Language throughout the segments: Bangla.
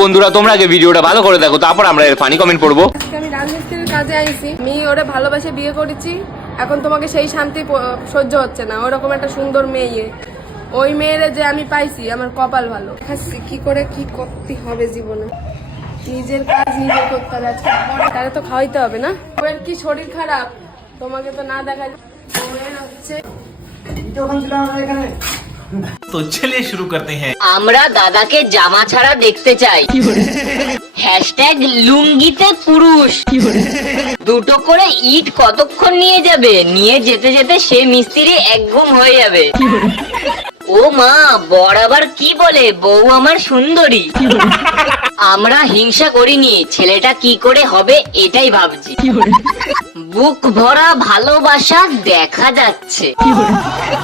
বন্ধুরা তোমরা আগে ভিডিওটা ভালো করে দেখো, তারপর আমরা এর ফানি কমেন্ট পড়বো। আমি রাজমিস্ত্রির কাজে আইছি, আমি ওরে ভালোবাসে বিয়ে করেছি। এখন তোমাকে সেই শান্তি সহ্য হচ্ছে না। ওরকম একটা সুন্দর মেয়ে, ওই মেয়েরে যে আমি পাইছি, আমার কপাল ভালো। কি করে কি করতে হবে জীবনে, নিজের কাজ নিজে করতে হবে। আজকে তাহলে তো খাওয়াইতে হবে না। ওর কি শরীর খারাপ, তোমাকে তো না দেখা হচ্ছে। तो चलिए शुरू करते हैं। আমরা দাদাকে জামা ছাড়া দেখতে চাই। হ্যাশট্যাগ লুঙ্গিতে পুরুষ। দুটো করে ইট কতক্ষণ নিয়ে যাবে? নিয়ে যেতে যেতে সে মিস্ত্রি একঘুম হয়ে যাবে। ও মা, বর আবার কি বলে, বউ আমার সুন্দরী। আমরা হিংসা করিনি, ছেলেটা কি করে হবে এটাই ভাবছি। বুক ভরা ভালোবাসা দেখা যাচ্ছে।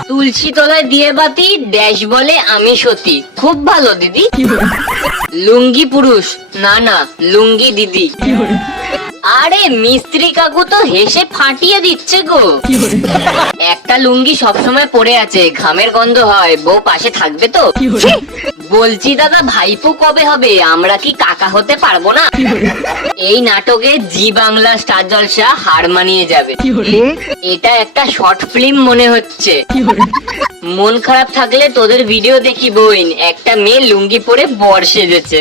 তুলসী তলায় দিয়ে বাতি, ড্যাশ বলে আমি সতী। খুব ভালো দিদি। লুঙ্গি পুরুষ না, না লুঙ্গি দিদি। আরে মিস্ত্রি কাকু তো হেসে ফাটিয়ে দিচ্ছে গো। একটা লুঙ্গি সবসময় পড়ে আছে, ঘামের গন্ধ হয়, বউ পাশে থাকবে তো? বলছি দাদা, ভাইপো কবে হবে? আমরা কি কাকা হতে পারবো না? এই নাটকে জি বাংলা স্টার জলসা হার মানিয়ে যাবে। এটা একটা শর্ট ফিল্ম মনে হচ্ছে। মন খারাপ থাকলে তোদের ভিডিও দেখি বোন। একটা মেয়ে লুঙ্গি পরে বর সেজেছে।